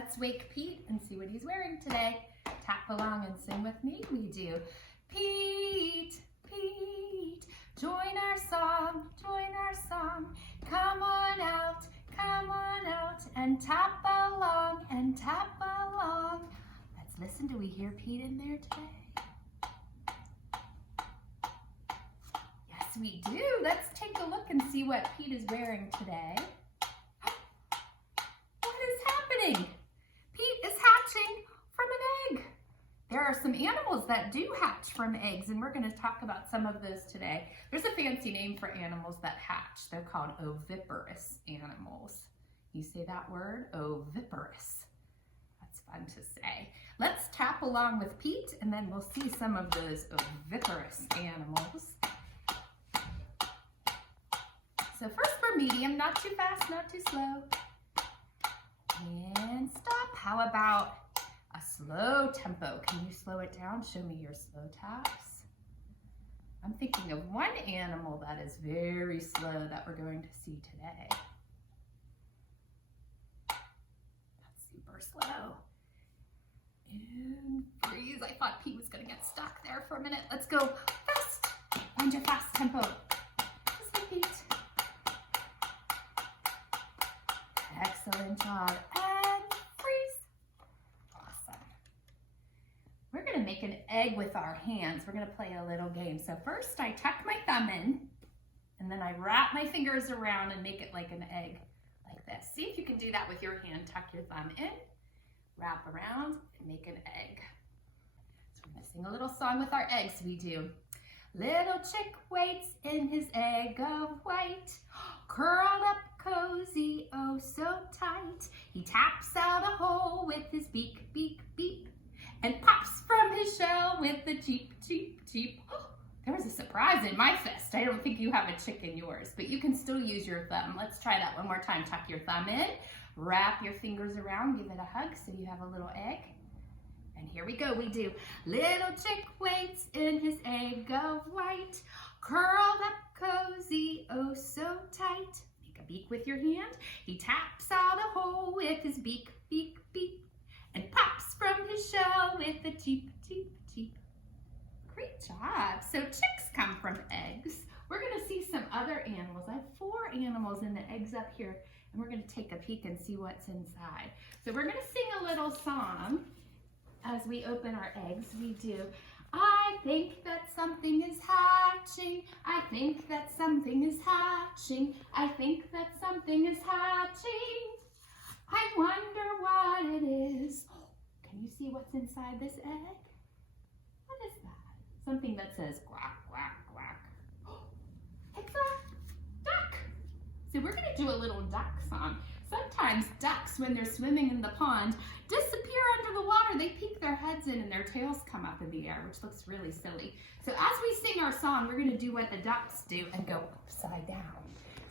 Let's wake Pete and see what he's wearing today. Tap along and sing with me. We do. Pete, Pete, join our song, come on out, and tap along, Let's listen, do we hear Pete in there today? Yes, we do. Let's take a look and see what Pete is wearing today. What is happening? Pete is hatching from an egg. There are some animals that do hatch from eggs, and we're going to talk about some of those today. There's a fancy name for animals that hatch. They're called oviparous animals. You say that word? Oviparous. That's fun to say. Let's tap along with Pete, and then we'll see some of those oviparous animals. So first we're medium, not too fast, not too slow. And stop. How about a slow tempo? Can you slow it down? Show me your slow taps. I'm thinking of one animal that is very slow that we're going to see today. That's super slow. And freeze. I thought Pete was going to get stuck there for a minute. Let's go fast. Find your fast tempo. Just like Pete. Excellent job. And freeze. Awesome. We're going to make an egg with our hands. We're going to play a little game. So first I tuck my thumb in, and then I wrap my fingers around and make it like an egg like this. See if you can do that with your hand. Tuck your thumb in, wrap around, and make an egg. So we're going to sing a little song with our eggs. We do. Little chick waits in his egg of white, curled up cozy, oh so tight. He taps out a hole with his beak, beep, beep, and pops from his shell with a cheep, cheep, cheep. Oh, there was a surprise in my fist. I don't think you have a chick in yours, but you can still use your thumb. Let's try that one more time. Tuck your thumb in, wrap your fingers around, give it a hug so you have a little egg. And here we go, we do. Little chick waits in his egg of white, curled up cozy, oh so tight. Make a beak with your hand. He taps out a hole with his beak, beak, beep, and pops from his shell with a cheep, cheep, cheep. Great job. So chicks come from eggs. We're gonna see some other animals. I have 4 animals in the eggs up here, and we're gonna take a peek and see what's inside. So we're gonna sing a little song. As we open our eggs, we do. I think that something is hatching. I think that something is hatching. I think that something is hatching. I wonder what it is. Can you see what's inside this egg? What is that? Something that says quack, quack, quack. It's a duck. So we're gonna do a little duck song. Sometimes ducks, when they're swimming in the pond, disappear under the water. They peek their heads in and their tails come up in the air, which looks really silly. So as we sing our song, we're gonna do what the ducks do and go upside down.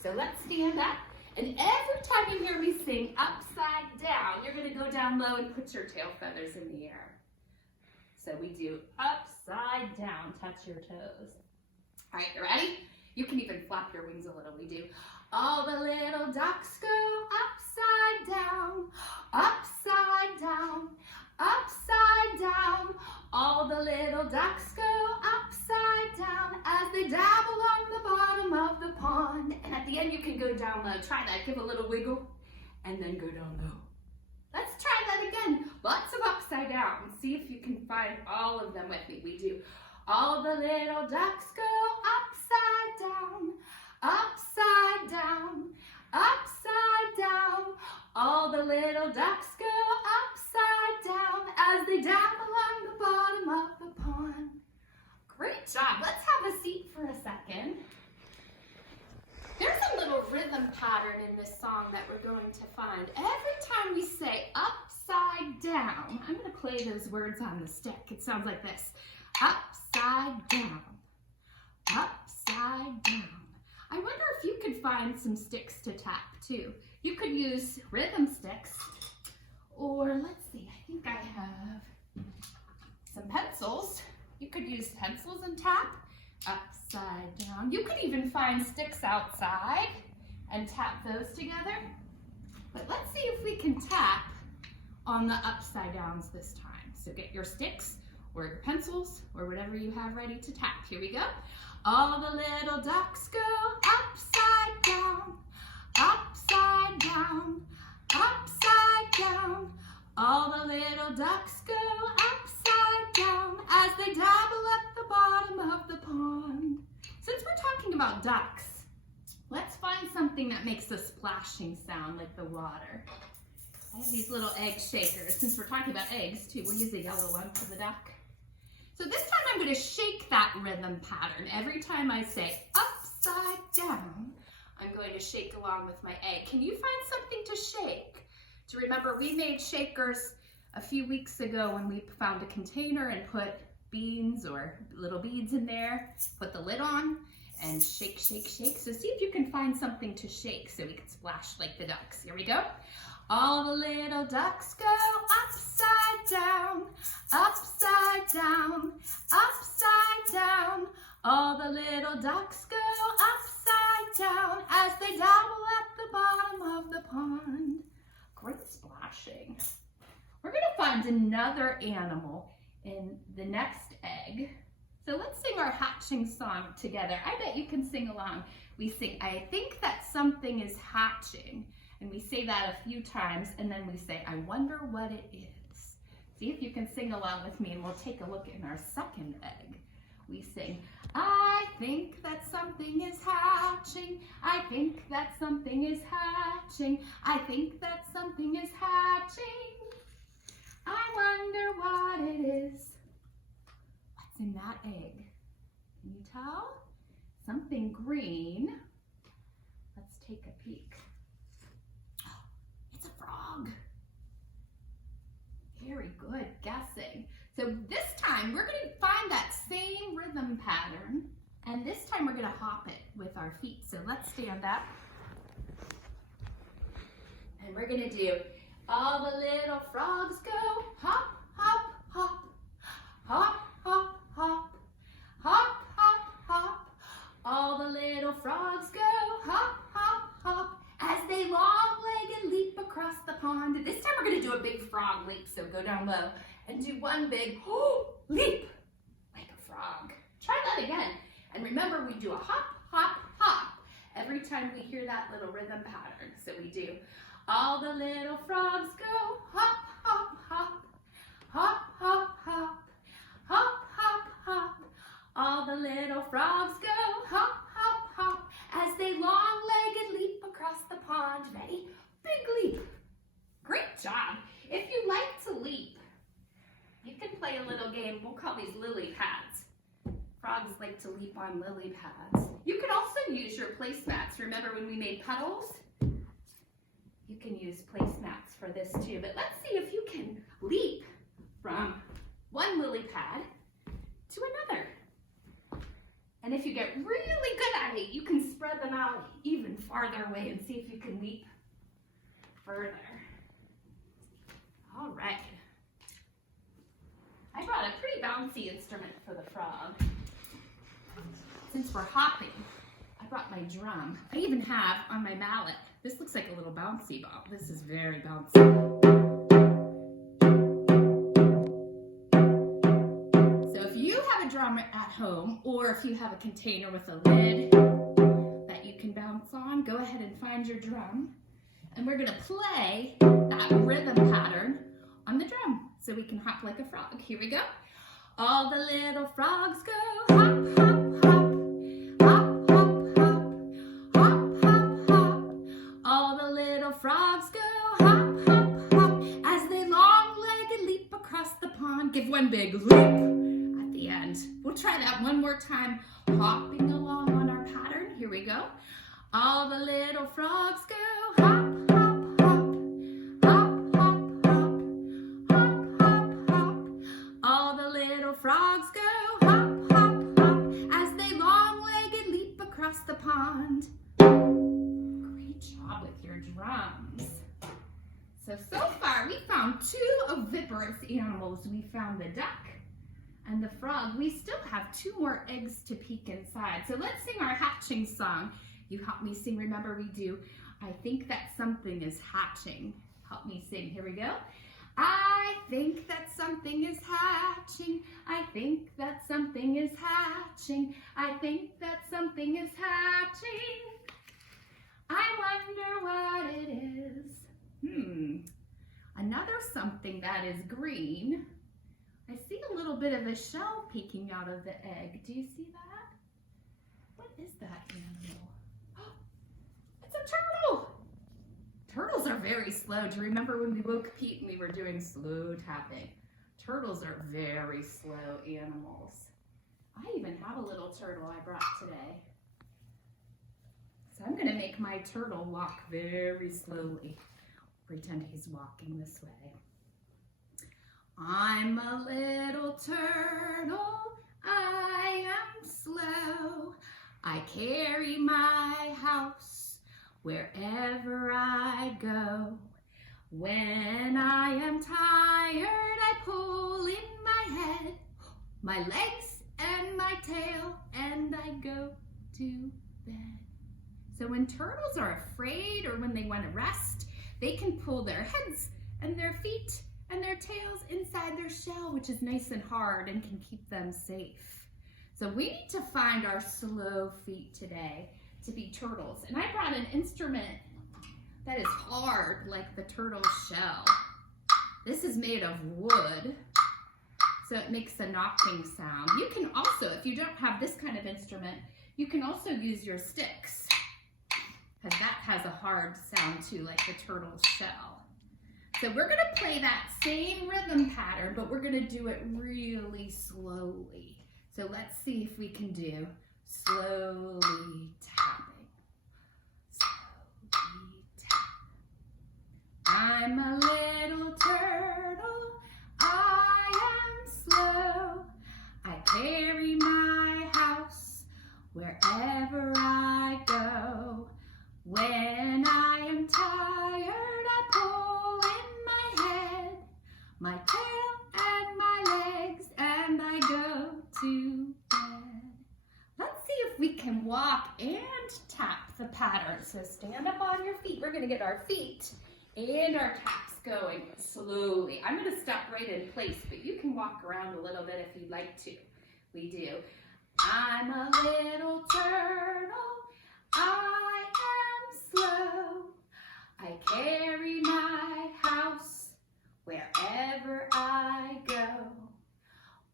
So let's stand up, and every time you hear me sing upside down, you're gonna go down low and put your tail feathers in the air. So we do upside down, touch your toes. All right, you ready? You can even flap your wings a little. We do. All the little ducks go upside down, upside down, upside down. All the little ducks go upside down as they dab along the bottom of the pond. And at the end, you can go down low. Try that. Give a little wiggle and then go down low. Let's try that again. Lots of upside down. See if you can find all of them with me. We do. All the little ducks go upside down, upside down, upside down. All the little ducks go upside down as they dab along the bottom of the pond. Great job. Let's have a seat for a second. There's a little rhythm pattern in this song that we're going to find. Every time we say upside down, I'm going to play those words on the stick. It sounds like this. Upside down, upside down. I wonder if you could find some sticks to tap too. You could use rhythm sticks, or let's see, I think I have some pencils. You could use pencils and tap upside down. You could even find sticks outside and tap those together. But let's see if we can tap on the upside downs this time. So get your sticks or your pencils or whatever you have ready to tap. Here we go. All the little ducks go upside down, upside down, upside down. All the little ducks go upside down as they dabble at the bottom of the pond. Since we're talking about ducks, let's find something that makes a splashing sound like the water. I have these little egg shakers. Since we're talking about eggs too, we'll use a yellow one for the duck. So this time I'm going to shake that rhythm pattern. Every time I say upside down, I'm going to shake along with my egg. Can you find something to shake? Do you remember we made shakers a few weeks ago when we found a container and put beans or little beads in there, put the lid on, and shake, shake, shake. So see if you can find something to shake so we can splash like the ducks. Here we go. All the little ducks go upside down, upside down, upside down. All the little ducks go upside down as they dabble at the bottom of the pond. Great splashing. We're going to find another animal in the next egg. So let's sing our hatching song together. I bet you can sing along. We sing, I think that something is hatching. And we say that a few times, and then we say, I wonder what it is. See if you can sing along with me, and we'll take a look in our second egg. We sing, I think that something is hatching. I think that something is hatching. I think that something is hatching. I wonder what it is. What's in that egg? Can you tell? Something green. Let's take a peek. It's a frog. Very good guessing. So this time we're going to find that same rhythm pattern, and this time we're going to hop it with our feet. So let's stand up, and we're going to do all the little frogs go hop, hop, hop, hop, hop, hop, hop, hop, hop. All the little frogs go hop, hop, hop as they long-legged leap across the pond. This time we're going to do a big frog leap, so go down low and do one big leap like a frog. Try that again. And remember, we do a hop, hop, hop every time we hear that little rhythm pattern. So we do all the little frogs go hop, hop, hop, hop, hop, hop, hop, hop, hop. All the little frogs go hop, hop, hop as they long-legged leap across the pond. Ready? Big leap. Great job. If you like to leap, you can play a little game. We'll call these lily pads. Frogs like to leap on lily pads. You can also use your placemats. Remember when we made puddles? You can use placemats for this too. But let's see if you can leap from one lily pad to another. And if you get really good at it, you can spread them out even farther away and see if you can leap further. All right. I brought a pretty bouncy instrument for the frog. Since we're hopping, I brought my drum. I even have on my mallet, this looks like a little bouncy ball. This is very bouncy. Drum at home, or if you have a container with a lid that you can bounce on, go ahead and find your drum, and we're going to play that rhythm pattern on the drum so we can hop like a frog. Here we go. All the little frogs go hop, hop, hop, hop, hop, hop, hop, hop, hop. All the little frogs go hop, hop, hop as they long-legged leap across the pond. Give one big leap. End. We'll try that one more time, hopping along on our pattern. Here we go. All the little frogs go hop, hop, hop, hop, hop, hop, hop, hop, hop. All the little frogs go hop, hop, hop as they long-legged leap across the pond. Great job with your drums. So far we found two oviparous animals. We found the duck and the frog. We still have two more eggs to peek inside. So let's sing our hatching song. You help me sing. Remember we do, I think that something is hatching. Help me sing. Here we go. I think that something is hatching. I think that something is hatching. I think that something is hatching. I wonder what it is. Another something that is green. I see a little bit of a shell peeking out of the egg. Do you see that? What is that animal? Oh, it's a turtle. Turtles are very slow. Do you remember when we woke Pete and we were doing slow tapping? Turtles are very slow animals. I even have a little turtle I brought today. So I'm gonna make my turtle walk very slowly. Pretend he's walking this way. I'm a little turtle, I am slow. I carry my house wherever I go. When I am tired, I pull in my head, my legs and my tail, and I go to bed. So when turtles are afraid or when they want to rest, they can pull their heads and their feet and their tails inside their shell, which is nice and hard and can keep them safe. So we need to find our slow feet today to be turtles. And I brought an instrument that is hard like the turtle shell. This is made of wood, so it makes a knocking sound. You can also, if you don't have this kind of instrument, you can also use your sticks, because that has a hard sound too, like the turtle shell. So we're gonna play that same rhythm pattern, but we're gonna do it really slowly. So let's see if we can do slowly tapping. Slowly tapping. I'm a little turtle, I am slow. I carry my house wherever I go. When I am tired, I pull in my head, my tail and my legs, and I go to bed. Let's see if we can walk and tap the pattern. So stand up on your feet. We're gonna get our feet and our taps going slowly. I'm gonna stop right in place, but you can walk around a little bit if you'd like to. We do. I'm a little turtle, I am slow. I carry my house wherever I go.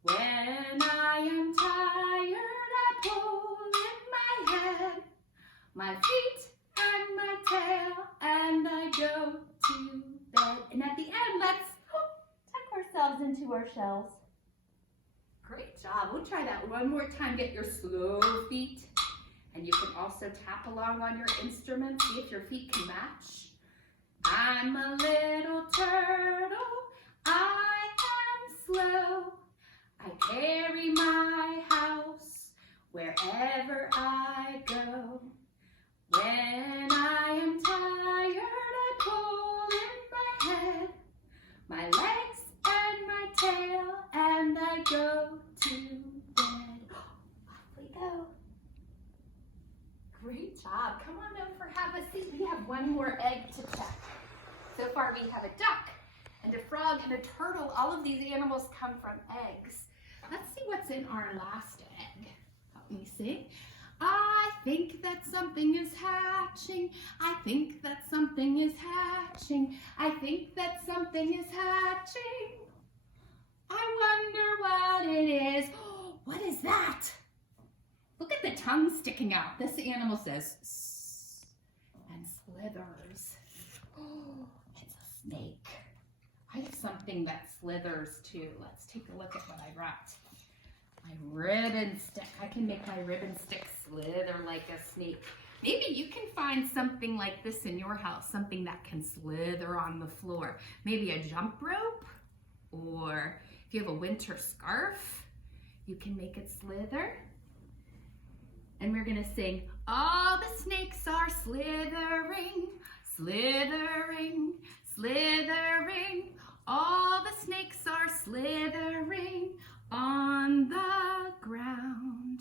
When I am tired, I pull in my head, my feet and my tail, and I go to bed. And at the end, let's tuck ourselves into our shells. Great job. We'll try that one more time. Get your slow feet. And you can also tap along on your instrument. See if your feet can match. I'm a little turtle, I am slow. I carry my house wherever I go. When I am tired, I pull in my head, my legs and my tail, and I go to bed. Off we go. Great job. Come on over, have a seat. We have one more egg to check. So far we have a duck and a frog and a turtle. All of these animals come from eggs. Let's see what's in our last egg. Help me see. I think that something is hatching. I think that something is hatching. I think that something is hatching. I wonder what it is. What is that? Look at the tongue sticking out. This animal says, "Sss," and slithers. Oh, it's a snake. I have something that slithers too. Let's take a look at what I brought. My ribbon stick. I can make my ribbon stick slither like a snake. Maybe you can find something like this in your house, something that can slither on the floor. Maybe a jump rope, or if you have a winter scarf, you can make it slither. And we're gonna sing, all the snakes are slithering, slithering, slithering. All the snakes are slithering on the ground.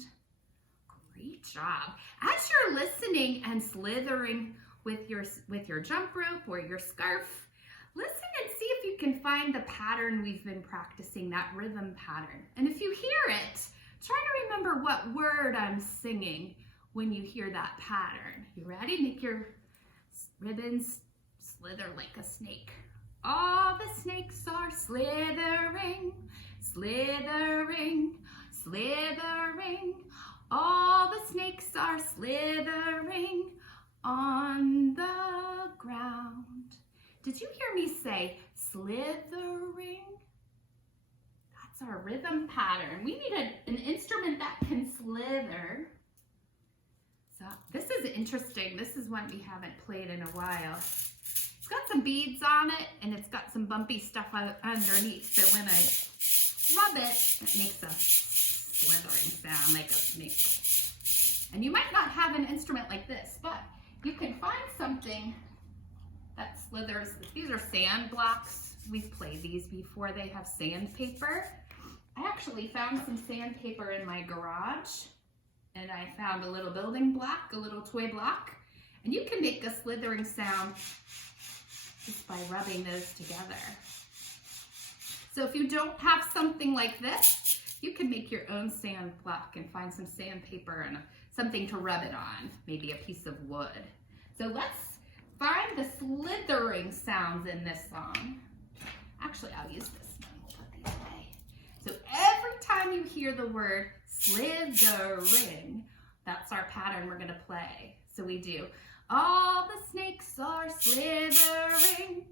Great job. As you're listening and slithering with your jump rope or your scarf, Listen and see if you can find the pattern we've been practicing, that rhythm pattern. And if you hear it, try to remember what word I'm singing when you hear that pattern. You ready? Make your ribbons slither like a snake. All the snakes are slithering, slithering, slithering. All the snakes are slithering on the ground. Did you hear me say slithering? That's our rhythm pattern. We need an instrument that can slither. So this is interesting. This is one we haven't played in a while. It's got some beads on it and it's got some bumpy stuff underneath. So when I rub it, it makes a slithering sound like a snake. And you might not have an instrument like this, but you can find something that slithers. These are sand blocks. We've played these before. They have sandpaper. I actually found some sandpaper in my garage, and I found a little building block, a little toy block, and you can make a slithering sound just by rubbing those together. So if you don't have something like this, you can make your own sand block and find some sandpaper and something to rub it on, maybe a piece of wood. So let's find the slithering sounds in this song. Actually, I'll use this one. We'll put these away. So every time you hear the word slithering, that's our pattern we're gonna play. So we do, all the snakes are slithering,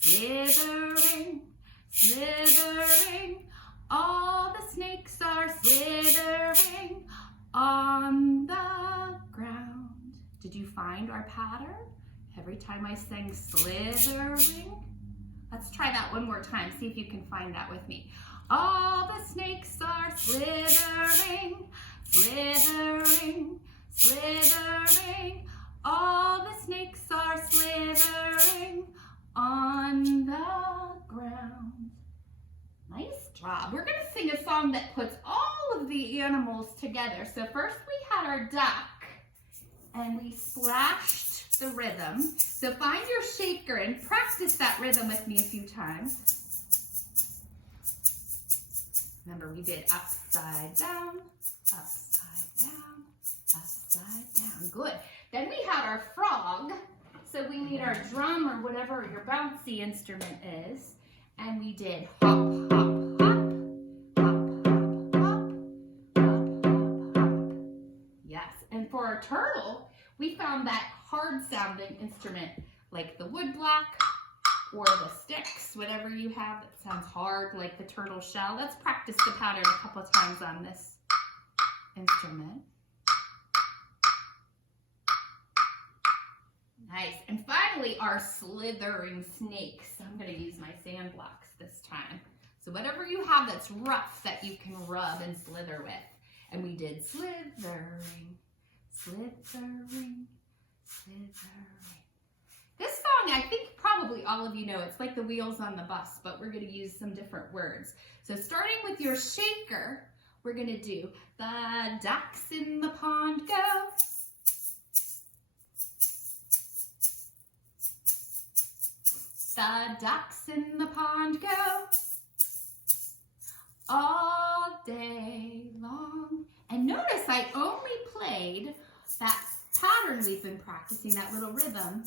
slithering, slithering. All the snakes are slithering on the ground. Did you find our pattern? Every time I sang slithering. Let's try that one more time. See if you can find that with me. All the snakes are slithering, slithering, slithering. All the snakes are slithering on the ground. Nice job. We're going to sing a song that puts all of the animals together. So first we had our duck and we splashed the rhythm. So find your shaker and practice that rhythm with me a few times. Remember, we did upside down, upside down, upside down. Good. Then we had our frog. So we need our drum or whatever your bouncy instrument is. And we did hop, hop, hop, hop, hop, hop, hop, hop, hop. Yes. And for our turtle, we found that hard sounding instrument like the wood block or the sticks, whatever you have that sounds hard like the turtle shell. Let's practice the pattern a couple of times on this instrument. Nice. And finally, our slithering snakes. I'm going to use my sand blocks this time. So whatever you have that's rough that you can rub and slither with. And we did slithering, slithering, slithering. This song, I think probably all of you know. It's like the wheels on the bus, but we're going to use some different words. So starting with your shaker, we're going to do the ducks in the pond go. The ducks in the pond go all day long. And notice I only played that pattern we've been practicing, that little rhythm.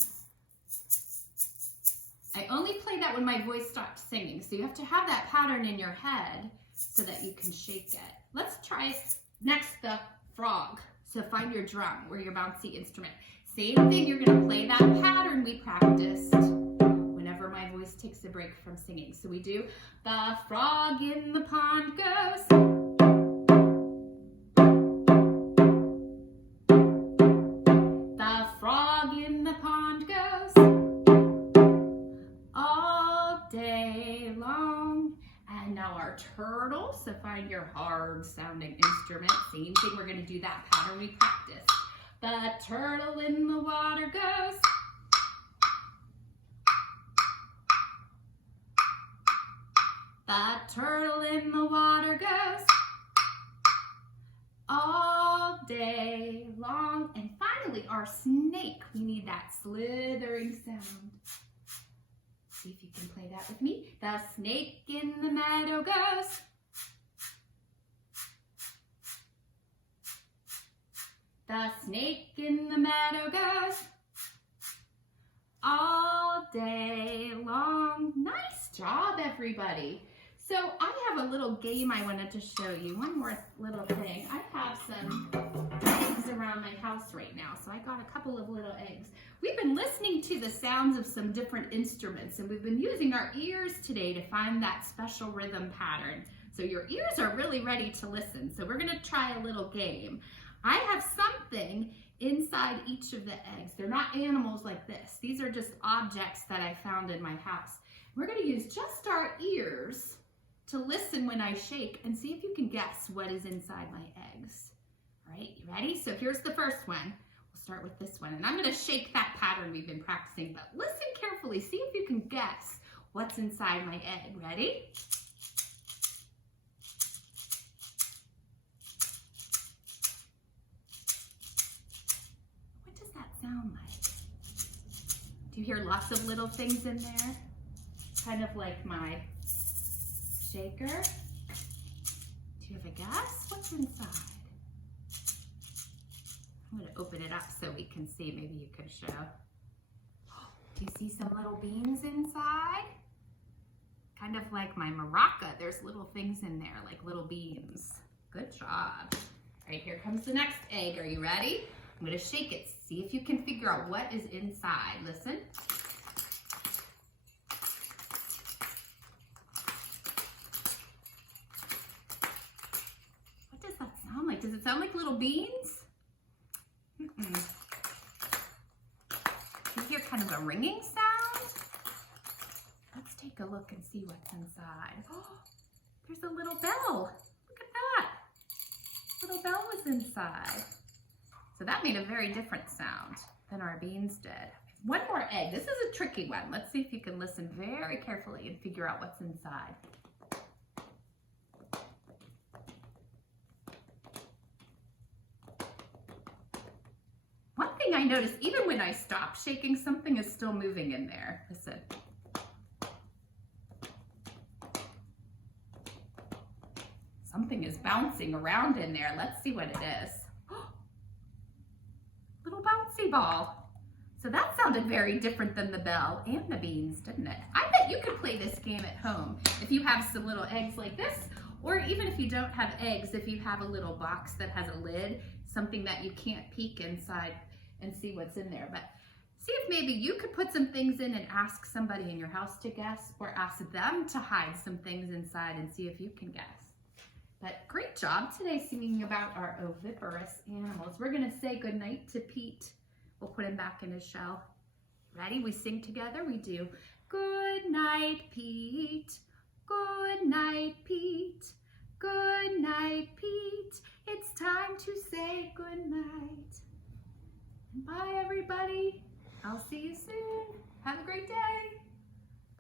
I only played that when my voice stopped singing. So you have to have that pattern in your head so that you can shake it. Let's try next the frog. So find your drum or your bouncy instrument. Same thing, you're going to play that pattern we practiced whenever my voice takes a break from singing. So we do, the frog in the pond goes. The frog in the pond goes all day long. And now our turtle. So find your hard sounding instrument. Same thing, we're going to do that pattern we practiced. The turtle in the water goes. The turtle in the water goes all day long. And finally, our snake. We need that slithering sound. See if you can play that with me. The snake in the meadow goes. The snake in the meadow goes all day long. Nice job, everybody. So I have a little game I wanted to show you. One more little thing. I have some eggs around my house right now. So I got a couple of little eggs. We've been listening to the sounds of some different instruments, and we've been using our ears today to find that special rhythm pattern. So your ears are really ready to listen. So we're gonna try a little game. I have something inside each of the eggs. They're not animals like this. These are just objects that I found in my house. We're gonna use just our ears to listen when I shake and see if you can guess what is inside my eggs. All right, you ready? So here's the first one. We'll start with this one. And I'm gonna shake that pattern we've been practicing, but listen carefully. See if you can guess what's inside my egg. Ready? Sound like? Do you hear lots of little things in there? Kind of like my shaker. Do you have a guess? What's inside? I'm going to open it up so we can see. Maybe you could show. Do you see some little beans inside? Kind of like my maraca. There's little things in there, like little beans. Good job. All right, here comes the next egg. Are you ready? I'm going to shake it. See if you can figure out what is inside. Listen. What does that sound like? Does it sound like little beans? You hear kind of a ringing sound? Let's take a look and see what's inside. Oh, there's a little bell. Look at that. Little bell was inside. So that made a very different sound than our beans did. One more egg. This is a tricky one. Let's see if you can listen very carefully and figure out what's inside. One thing I noticed, even when I stop shaking, something is still moving in there. Listen. Something is bouncing around in there. Let's see what it is. Little bouncy ball. So that sounded very different than the bell and the beans, didn't it? I bet you could play this game at home if you have some little eggs like this, or even if you don't have eggs, if you have a little box that has a lid, something that you can't peek inside and see what's in there. But see if maybe you could put some things in and ask somebody in your house to guess, or ask them to hide some things inside and see if you can guess. But great job today singing about our oviparous animals. We're gonna say goodnight to Pete. We'll put him back in his shell. Ready? We sing together. We do. Good night, Pete. Good night, Pete. Good night, Pete. It's time to say good night. And bye, everybody. I'll see you soon. Have a great day.